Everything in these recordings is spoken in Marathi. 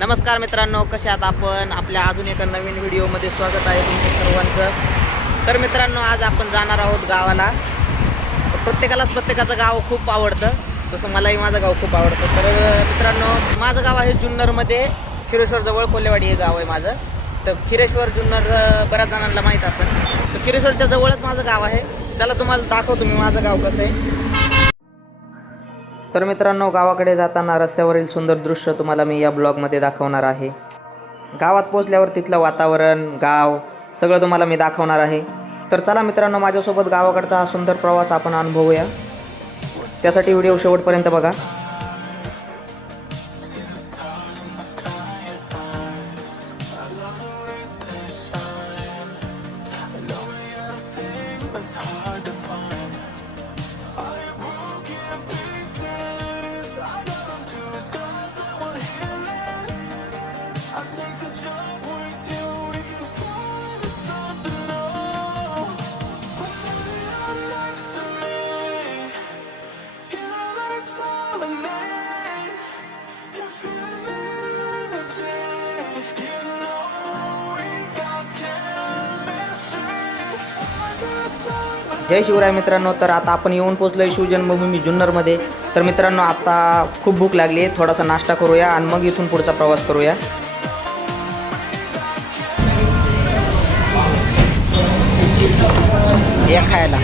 नमस्कार मित्रांनो, कसे आहात आपण? आपल्या अजून एका नवीन व्हिडिओमध्ये स्वागत आहे तुमचं सर्वांचं. तर मित्रांनो, आज आपण जाणार आहोत गावाला. प्रत्येकालाच प्रत्येकाचं गाव खूप आवडतं, तसं मलाही माझं गाव खूप आवडतं. तर मित्रांनो, माझं गाव आहे जुन्नरमध्ये, खिरेश्वरजवळ कोल्हेवाडी हे गाव आहे माझं. तर खिरेश्वर जुन्नर बऱ्याच जणांना माहीत असेल. तर खिरेश्वरच्या जवळच माझं गाव आहे. चला तुम्हाला दाखवतो मी माझं गाव कसं आहे. तर मित्रांनो, गावाकडे जाताना रस्त्यावरील सुंदर दृश्य तुम्हाला मी या ब्लॉगमध्ये दाखवणार आहे. गावात पोचल्यावर तिथलं वातावरण, गाव सगळं तुम्हाला मी दाखवणार आहे. तर चला मित्रांनो, माझ्यासोबत गावाकडचा हा सुंदर प्रवास आपण अनुभवूया. त्यासाठी व्हिडिओ शेवटपर्यंत बघा. जय शिवराय मित्रांनो. तर आता आपण येऊन पोचलो आहे शिवजन्मभूमी जुन्नरमध्ये. तर मित्रांनो, आता खूप भूक लागली आहे, थोडासा नाश्ता करूया आणि मग इथून पुढचा प्रवास करूया. या खायला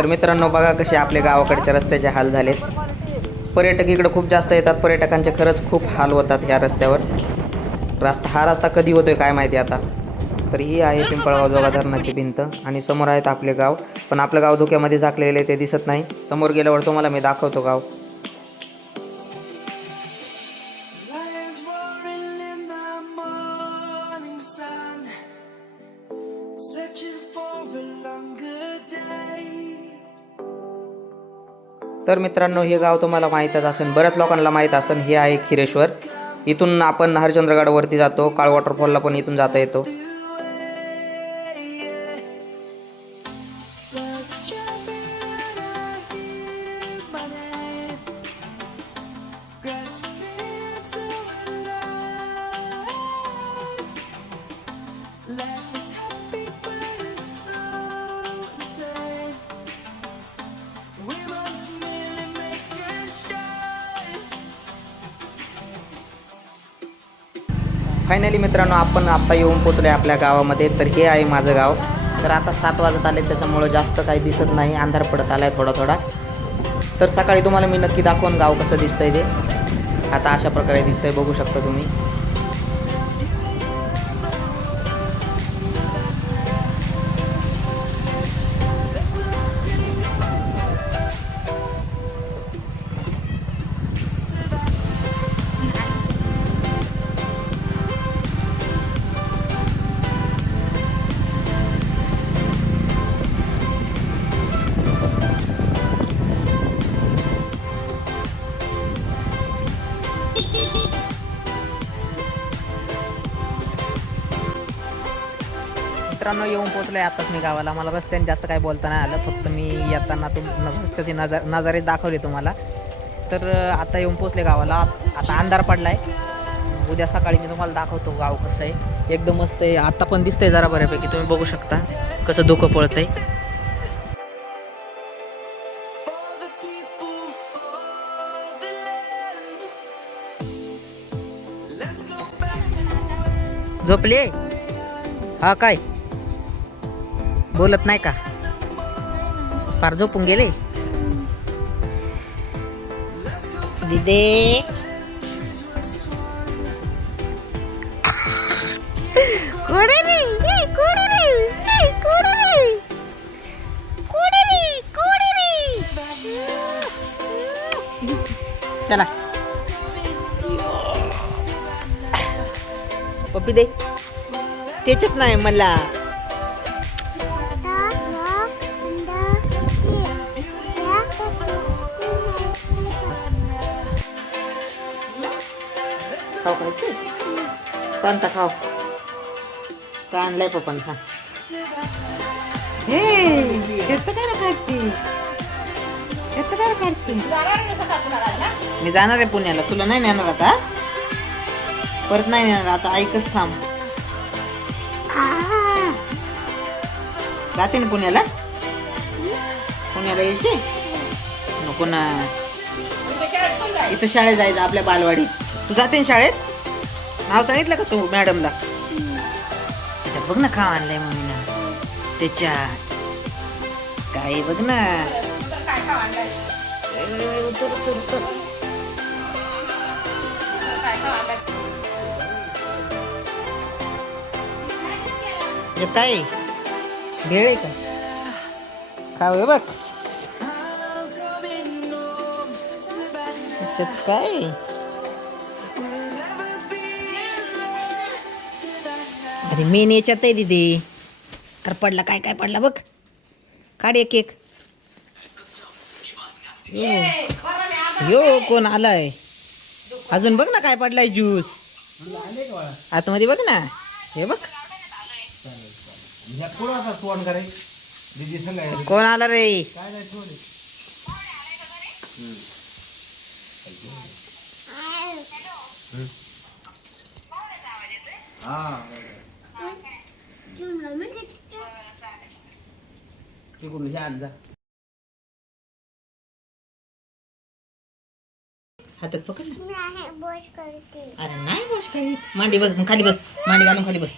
तर मित्रांनो बघा कसे आपले गावाकडचे रस्त्याचे हाल झालेत. पर्यटक इकडं खूप जास्त येतात. पर्यटकांचे खरंच खूप हाल होतात ह्या रस्त्यावर. हा रस्ता कधी होतोय काय माहिती आता. तर ही आहे पिंपळगाव जोगा धरणाची भिंत आणि समोर आहेत आपले गाव. पण आपलं गाव धुक्यामध्ये झाकलेले ते दिसत नाही. समोर गेल्यावर तुम्हाला मी दाखवतो गाव. तर मित्रांनो हे गाव तुम्हाला माहीतच असेल, बऱ्याच लोकांना माहीत असेल. हे आहे खिरेश्वर. इथून आपण हरिश्चंद्रगडवरती जातो. काळ वॉटरफॉलला पण इथून जाता येतो. फायनली मित्रांनो आपण आत्ता येऊन पोचलो आहे आपल्या गावामध्ये. तर हे आहे माझं गाव. तर आता 7 वाजत आले त्याच्यामुळं जास्त काही दिसत नाही, अंधार पडत आला आहे थोडा थोडा. तर सकाळी तुम्हाला मी नक्की दाखवून गाव कसं दिसतंय ते. आता अशा प्रकारे दिसतंय, बघू शकता तुम्ही. मित्रांनो येऊन पोचलो आहे आताच मी गावाला. मला रस्त्याने जास्त काही बोलता नाही आलं, फक्त मी येताना रस्त्याची नजारे दाखवले तुम्हाला. तर आता येऊन पोचले गावाला. आता अंधार पडला आहे. उद्या सकाळी मी तुम्हाला दाखवतो गाव कसं आहे. एकदम मस्त आहे. आता पण दिसतंय जरा बऱ्यापैकी, तुम्ही बघू शकता कसं धुकं पळतंय. झोपले हा काय बोलत नाही का? पार झोपून गेले दिदे. चला पप्पी दे. त्याच्यात नाही मला. खाऊ खायचं कोणता खाऊ का आणलाय पप्पांनी सांग. हे शेत काय काढते, शेत काय काढते. मी जाणार आहे पुण्याला, तुला नाही नेणार आता. परत नाही नेणार आता, ऐकच थांब. जाते ना पुण्याला. पुण्याला यायचे नको ना, इथं शाळेत जायचं आपल्या बालवाडीत. तू जाते ना शाळेत? नाव सांगितलं का तू मॅडमला? त्याच्यात बघ ना खा आणलंय मम्मीनं. त्याच्यात काय बघ ना. काय भेळ आहे का? खाऊ बघ त्याच्यात काय. अरे मेन याच्यात आहे दिदी. अरे पडला काय काय पडला बघ. काढ एक एक. यो कोण आलाय अजून बघ ना काय पडलाय. ज्यूस आतमध्ये बघ ना. हे बघ कोण आला रे. हातात पकड ना. अरे नाही बस काही. मांडी बस, खाली बस. मांडी घालून खाली बस.